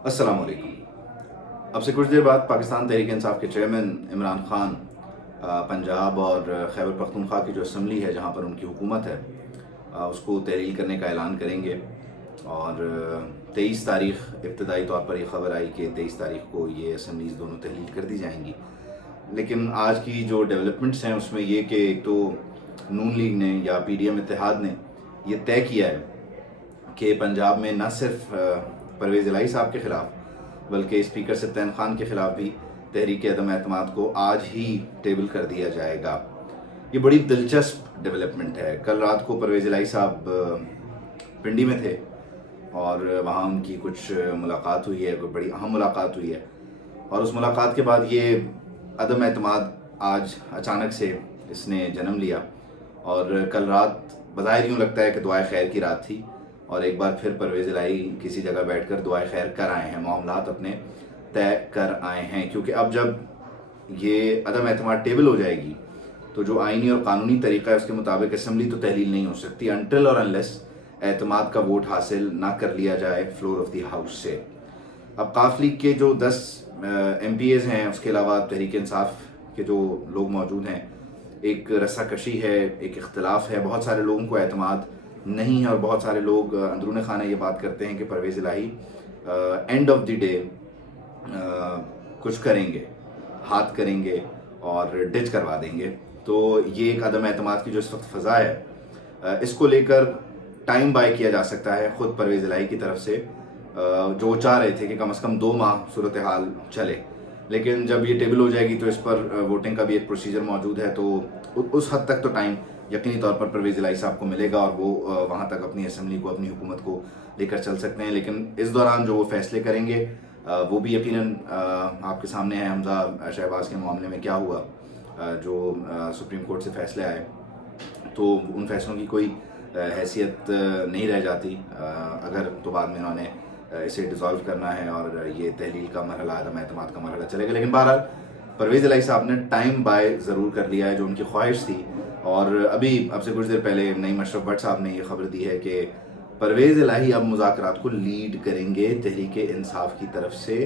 अस्सलाम वालेकुम। अब से कुछ देर बाद पाकिस्तान तहरीक इंसाफ के चेयरमैन इमरान खान पंजाब और खैबर पख्तूनख्वा की जो असम्बली है जहाँ पर उनकी हुकूमत है उसको तहलील करने का ऐलान करेंगे। और 23 तारीख़ इब्तदाई तौर पर यह ख़बर आई कि 23 तारीख़ को ये असम्बलीज़ दोनों तहलील कर दी जाएंगी। लेकिन आज की जो डेवलपमेंट्स हैं उसमें ये कि एक तो नून लीग ने या PDM इत्तेहाद ने ये तय किया है कि पंजाब में न सिर्फ परवेज़ इलाही साहब के ख़िलाफ़ बल्कि स्पीकर सत्यान खान के ख़िलाफ़ भी तहरीक अदम एतमाद को आज ही टेबल कर दिया जाएगा। ये बड़ी दिलचस्प डेवलपमेंट है। कल रात को परवेज़ इलाही साहब पिंडी में थे और वहाँ उनकी कुछ मुलाकात हुई है, कोई बड़ी अहम मुलाकात हुई है। और उस मुलाकात के बाद ये अदम एतमाद आज अचानक से इसने जन्म लिया। और कल रात बज़ाहिर यूँ लगता है कि दुआए खैर की रात थी और एक बार फिर परवेज़ इलाही किसी जगह बैठकर दुआए खैर कर आए हैं, मामलात अपने तय कर आए हैं। क्योंकि अब जब ये अदम एतमाद टेबल हो जाएगी तो जो आइनी और कानूनी तरीका है उसके मुताबिक असम्बली तो तहलील नहीं हो सकती अनटिल और अनलेस एतमाद का वोट हासिल ना कर लिया जाए फ्लोर ऑफ द हाउस से। अब काफ लीग के जो 10 MPAs हैं, उसके अलावा तहरीक इंसाफ के जो लोग मौजूद हैं, एक रस्साकशी है, एक इख्तलाफ है। बहुत सारे लोगों को एतमाद नहीं है और बहुत सारे लोग अंदरूनी खाना ये बात करते हैं कि परवेज़ इलाही एंड ऑफ द डे कुछ करेंगे, हाथ करेंगे और डिच करवा देंगे। तो ये एक अदम एतमाद की जो इस वक्त फ़ज़ा है इसको लेकर टाइम बाय किया जा सकता है ख़ुद परवेज़ इलाही की तरफ से, जो चाह रहे थे कि कम से कम 2 माह सूरत हाल चले। लेकिन जब ये टेबल हो जाएगी तो इस पर वोटिंग का भी एक प्रोसीजर मौजूद है, तो उस हद तक तो टाइम यकीनी तौर पर परवेज़ इलाही साहब को मिलेगा और वो वहाँ तक अपनी असम्बली को, अपनी हुकूमत को लेकर चल सकते हैं। लेकिन इस दौरान जो वो फैसले करेंगे वो भी यकीनन आपके सामने है। हमजा शहबाज के मामले में क्या हुआ, जो सुप्रीम कोर्ट से फैसले आए, तो उन फैसलों की कोई हैसियत नहीं रह जाती अगर तो बाद में इन्होंने इसे डिज़ोल्व करना है और ये तहलील का मरहला, अदम एतमाद का मरहला चलेगा। लेकिन बहरहाल परवेज़ इलाही साहब ने टाइम बाय ज़रूर कर लिया है, जो उनकी ख्वाहिश थी। और अभी अब से कुछ देर पहले नईम अशरफ भट्ट साहब ने ये खबर दी है कि परवेज़ इलाही अब मुज़ाकरात को लीड करेंगे तहरीक इंसाफ की तरफ से।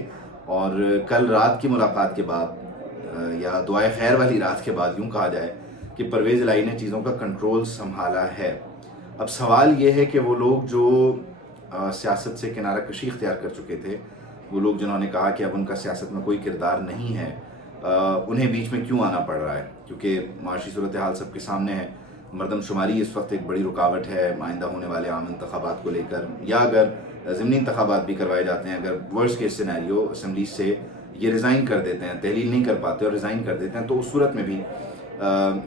और कल रात की मुलाकात के बाद या दुआए खैर वाली रात के बाद यूँ कहा जाए कि परवेज़ इलाही ने चीज़ों का कंट्रोल संभाला है। अब सवाल ये है कि वो लोग जो सियासत से किनारा कशी इख्तियार कर चुके थे, वो लोग जिन्होंने कहा कि अब उनका सियासत में कोई किरदार नहीं है, उन्हें बीच में क्यों आना पड़ रहा है? क्योंकि माशी सूरत हाल सबके सामने है। मरदमशुमारी इस वक्त एक बड़ी रुकावट है आइंदा होने वाले आम इंतखाबात को लेकर, या अगर ज़िमनी इंतखाबात भी करवाए जाते हैं, अगर वर्स्ट केस सिनेरियो असम्बली से ये रिज़ाइन कर देते हैं, तहलील नहीं कर पाते और रिज़ाइन कर देते हैं, तो उस सूरत में भी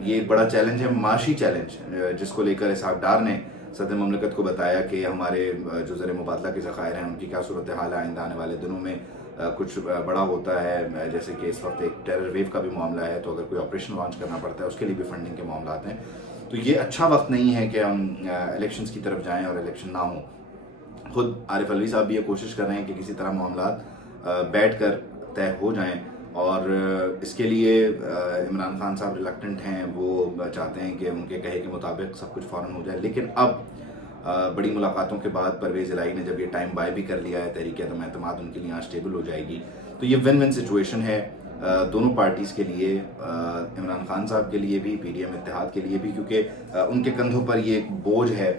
ये एक बड़ा चैलेंज है, माशी चैलेंज, जिसको लेकर इसहाक डार ने सदर ममलकत को बताया कि हमारे जो ज़र मुबादला के ज़खायर हैं उनकी क्या सूरत हाल है, आइंदा आने वाले दिनों में कुछ बड़ा होता है। जैसे कि इस वक्त एक टेरर वेव का भी मामला है, तो अगर कोई ऑपरेशन लॉन्च करना पड़ता है उसके लिए भी फंडिंग के मामला हैं। तो ये अच्छा वक्त नहीं है कि हम इलेक्शंस की तरफ जाएं और इलेक्शन ना हो। खुद आरिफ अलवी साहब भी ये कोशिश कर रहे हैं कि किसी तरह मामलात बैठ कर तय हो जाएं, और इसके लिए इमरान खान साहब रिलक्टेंट हैं। वो चाहते हैं कि उनके कहे के मुताबिक सब कुछ फ़ौरन हो जाए। लेकिन अब बड़ी मुलाकातों के बाद परवेज़ इलाही ने जब ये टाइम बाय भी कर लिया है, तहरीक अदम एतमाद उनके लिए आज स्टेबल हो जाएगी। तो ये विन विन सिचुएशन है दोनों पार्टीज़ के लिए, इमरान खान साहब के लिए भी, PDM इत्तेहाद के लिए भी, क्योंकि उनके कंधों पर ये एक बोझ है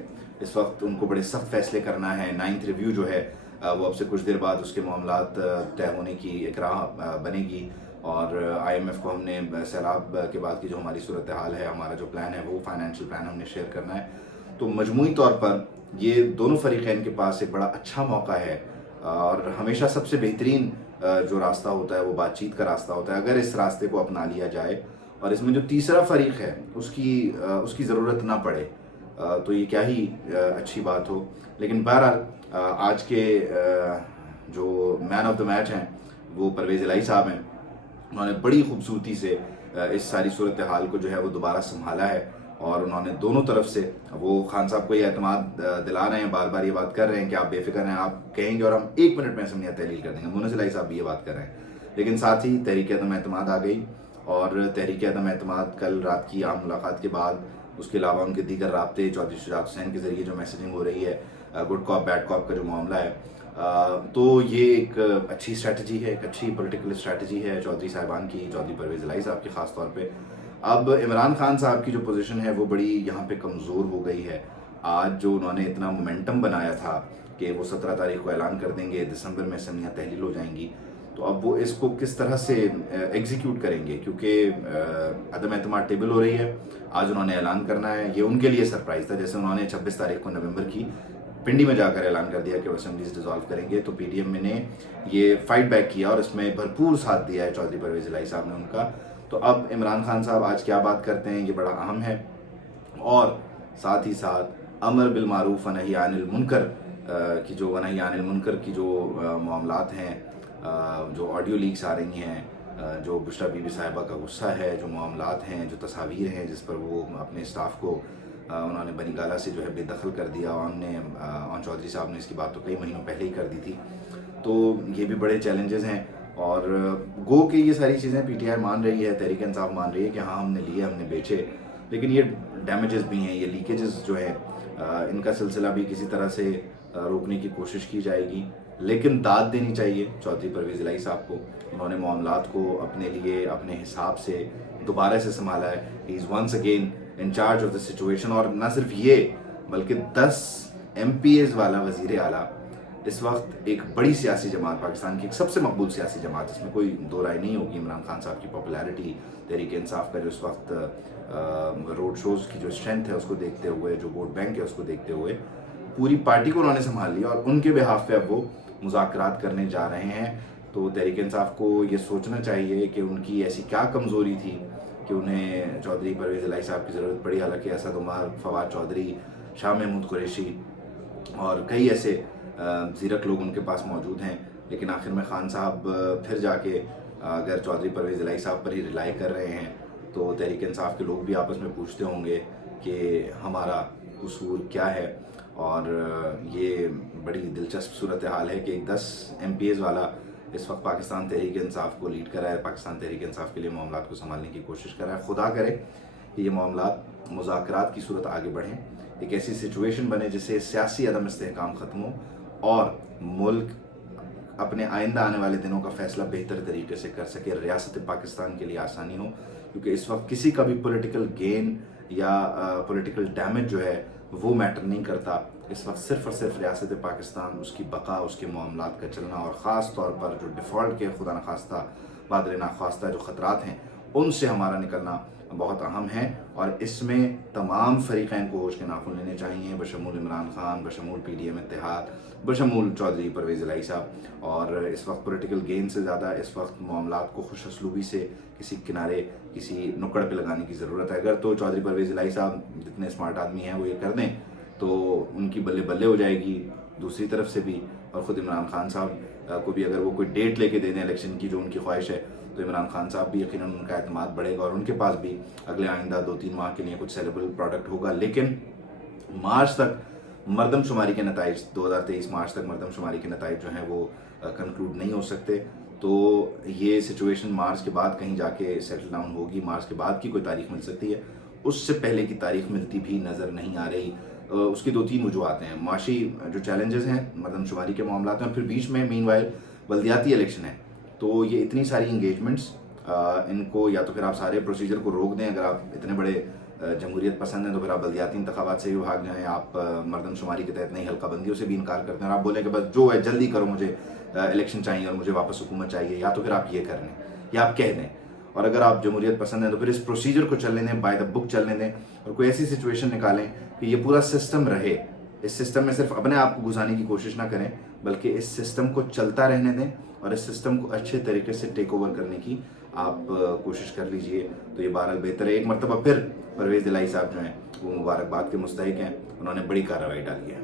इस वक्त। उनको बड़े सख्त फैसले करना है। 9th रिव्यू जो है वो अब से कुछ देर बाद उसके मामलात तय होने की एक राह बनेगी। और IMF को हमने सैलाब के बाद की जो हमारी सूरत हाल है, हमारा जो प्लान है, वो फाइनेंशियल प्लान हमने शेयर करना है। तो मजमूई तौर पर ये दोनों फरीक़ैन के पास एक बड़ा अच्छा मौका है। और हमेशा सबसे बेहतरीन जो रास्ता होता है वो बातचीत का रास्ता होता है। अगर इस रास्ते को अपना लिया जाए और इसमें जो तीसरा फरीक है उसकी ज़रूरत ना पड़े, तो ये क्या ही अच्छी बात हो। लेकिन बहरहाल आज के जो मैन ऑफ द मैच हैं वो परवेज़ इलाही साहब हैं। उन्होंने बड़ी खूबसूरती से इस सारी सूरत हाल को जो है वो दोबारा संभाला है, और उन्होंने दोनों तरफ से, वो खान साहब को ये एतमाद दिला रहे हैं, बार बार ये बात कर रहे हैं कि आप बेफिक्र हैं, आप कहेंगे और हम 1 मिनट में असम्बलियाँ तहलील कर देंगे। मुनज़्ज़िल इलाही साहब भी ये बात कर रहे हैं। लेकिन साथ ही तहरीक अदम एतमाद आ गई, और तहरीक अदम एतमाद कल रात की आम मुलाकात के बाद, उसके अलावा उनके दीगर राब्ते चौधरी शुजात हुसैन के ज़रिए जो मैसेजिंग हो रही है, गुड कॉप बैड कॉप का जो मामला है, تو یہ ایک اچھی اسٹریٹجی ہے، ایک اچھی پولیٹیکل اسٹریٹجی ہے چودھری صاحبان کی، چودھری پرویز الہی صاحب کی خاص طور پہ. اب عمران خان صاحب کی جو پوزیشن ہے وہ بڑی یہاں پہ کمزور ہو گئی ہے. آج جو انہوں نے اتنا مومنٹم بنایا تھا کہ وہ 17 تاریخ کو اعلان کر دیں گے، دسمبر میں اسمبلیاں تحلیل ہو جائیں گی، تو اب وہ اس کو کس طرح سے ایگزیکیوٹ کریں گے، کیونکہ عدم اعتماد ٹیبل ہو رہی ہے. آج انہوں نے اعلان کرنا ہے، یہ ان کے لیے سرپرائز تھا. جیسے انہوں نے 26 تاریخ کو نومبر کی پنڈی میں جا کر اعلان کر دیا کہ وہ اسمبلیز ڈیزالو کریں گے، تو پی ڈی ایم نے یہ فائٹ بیک کیا اور اس میں بھرپور ساتھ دیا ہے چودھری پرویز الہی صاحب نے ان کا. تو اب عمران خان صاحب آج کیا بات کرتے ہیں یہ بڑا اہم ہے. اور ساتھ ہی ساتھ امر بالمعروف و نہی عن المنکر کی جو نہی عن المنکر کی جو معاملات ہیں، جو آڈیو لیکس آ رہی ہیں، جو بشریٰ بی بی صاحبہ کا غصہ ہے، جو معاملات ہیں، جو تصاویر ہیں جس پر وہ اپنے اسٹاف کو انہوں نے بنی گالہ سے جو ہے بے دخل کر دیا. اون چودھری صاحب نے اس کی بات تو کئی مہینوں پہلے ہی کر دی تھی. تو یہ بھی بڑے چیلنجز ہیں. اور گو کہ یہ ساری چیزیں پی ٹی آئی مان رہی ہے، تحریک انصاف مان رہی ہے کہ ہاں ہم نے لیے، ہم نے بیچے، لیکن یہ ڈیمیجز بھی ہیں، یہ لیکیجز جو ہیں ان کا سلسلہ بھی کسی طرح سے روکنے کی کوشش کی جائے گی. لیکن داد دینی چاہیے چودھری پرویز الہی صاحب کو. انہوں نے معاملات کو اپنے لیے اپنے حساب سے دوبارہ سے سنبھالا ہے. He is once again in charge of the situation. اور نہ صرف یہ بلکہ 10 MPs والا وزیر اعلیٰ اس وقت ایک بڑی سیاسی جماعت، پاکستان کی ایک سب سے مقبول سیاسی جماعت، اس میں کوئی دو رائے نہیں ہوگی. عمران خان صاحب کی پاپولیرٹی، تحریک انصاف کا جو اس وقت روڈ شوز کی جو اسٹرینتھ ہے اس کو دیکھتے ہوئے، جو ووٹ بینک ہے اس کو دیکھتے ہوئے، پوری پارٹی کو انہوں نے سنبھال لیا اور ان کے بہاف پہ اب وہ مذاکرات کرنے جا رہے ہیں. تو تحریک انصاف کو یہ سوچنا چاہیے کہ ان کی ایسی کیا کمزوری تھی کہ انہیں چودھری پرویز الہی صاحب کی ضرورت پڑی. حالانکہ اسد عمر، فواد چودھری، شاہ محمود قریشی اور کئی ایسے زیرک لوگ ان کے پاس موجود ہیں، لیکن آخر میں خان صاحب پھر جا کے اگر چودھری پرویز الہی صاحب پر ہی ریلائی کر رہے ہیں تو تحریک انصاف کے لوگ بھی آپس میں پوچھتے ہوں گے کہ ہمارا قصور کیا ہے. اور یہ بڑی دلچسپ صورتحال ہے کہ 10 MPs والا اس وقت پاکستان تحریک انصاف کو لیڈ کر رہا ہے، پاکستان تحریک انصاف کے لیے معاملات کو سنبھالنے کی کوشش کر رہا ہے. خدا کرے کہ یہ معاملات مذاکرات کی صورت آگے بڑھیں، ایک ایسی سچویشن بنے جس سے سیاسی عدم استحکام ختم ہو اور ملک اپنے آئندہ آنے والے دنوں کا فیصلہ بہتر طریقے سے کر سکے، ریاست پاکستان کے لیے آسانی ہو. کیونکہ اس وقت کسی کا بھی پولیٹیکل گین یا پولیٹیکل ڈیمیج جو ہے وہ میٹر نہیں کرتا. اس وقت صرف اور صرف ریاست پاکستان، اس کی بقا، اس کے معاملات کا چلنا، اور خاص طور پر جو ڈیفالٹ کے خدا نخواستہ بادر ناخواستہ جو خطرات ہیں ان سے ہمارا نکلنا بہت اہم ہے. اور اس میں تمام فریقین کو ہوش کے ناخن لینے چاہیے، بشمول عمران خان، بشمول PDM اتحاد، بشمول چودھری پرویز الہی صاحب. اور اس وقت پولیٹیکل گین سے زیادہ اس وقت معاملات کو خوش اسلوبی سے کسی کنارے، کسی نکڑ پہ لگانے کی ضرورت ہے. اگر تو چودھری پرویز الہی صاحب جتنے اسمارٹ آدمی ہیں وہ یہ کر دیں تو ان کی بلے بلے ہو جائے گی دوسری طرف سے بھی. اور خود عمران خان صاحب کو بھی اگر وہ کوئی ڈیٹ لے کے دے دیں الیکشن کی جو ان کی خواہش ہے تو عمران خان صاحب بھی یقیناً ان کا اعتماد بڑھے گا اور ان کے پاس بھی اگلے آئندہ 2-3 ماہ کے لیے کچھ سیلیبل پروڈکٹ ہوگا. لیکن مارچ تک مردم شماری کے نتائج، 2023 مارچ تک مردم شماری کے نتائج جو ہیں وہ کنکلوڈ نہیں ہو سکتے. تو یہ سچویشن مارچ کے بعد کہیں جا کے سیٹل ڈاؤن ہوگی. مارچ کے بعد کی کوئی تاریخ مل سکتی ہے، اس سے پہلے کی تاریخ ملتی بھی نظر نہیں آ رہی. اس کی 2-3 وجوہات ہیں. معاشی جو چیلنجز ہیں مردم شماری کے معاملات میں، اور پھر بیچ میں مین وائل بلدیاتی الیکشن ہے. تو یہ اتنی ساری انگیجمنٹس، ان کو یا تو پھر آپ سارے پروسیجر کو روک دیں. اگر آپ اتنے بڑے جمہوریت پسند ہیں تو پھر آپ بلدیاتی انتخابات سے بھی بھاگ جائیں. آپ مردم شماری کے تحت نئی حلقہ بندیوں سے بھی انکار کرتے ہیں اور آپ بولیں کہ بس جو ہے جلدی کرو، مجھے الیکشن چاہیے اور مجھے واپس حکومت چاہیے. یا تو پھر آپ یہ کر لیں یا آپ کہہ دیں. اور اگر آپ جمہوریت پسند ہیں تو پھر اس پروسیجر کو چلنے دیں، بائی دا بک چلنے دیں، اور کوئی ایسی سچویشن نکالیں کہ یہ پورا سسٹم رہے. اس سسٹم میں صرف اپنے آپ کو گھسانے کی کوشش نہ کریں بلکہ اس سسٹم کو چلتا رہنے دیں اور اس سسٹم کو اچھے طریقے سے ٹیک اوور کرنے کی آپ کوشش کر لیجئے. تو یہ بہرحال بہتر ہے. ایک مرتبہ پھر پرویز الہی صاحب جو ہیں وہ مبارکباد کے مستحق ہیں، انہوں نے بڑی کارروائی ڈالی ہے.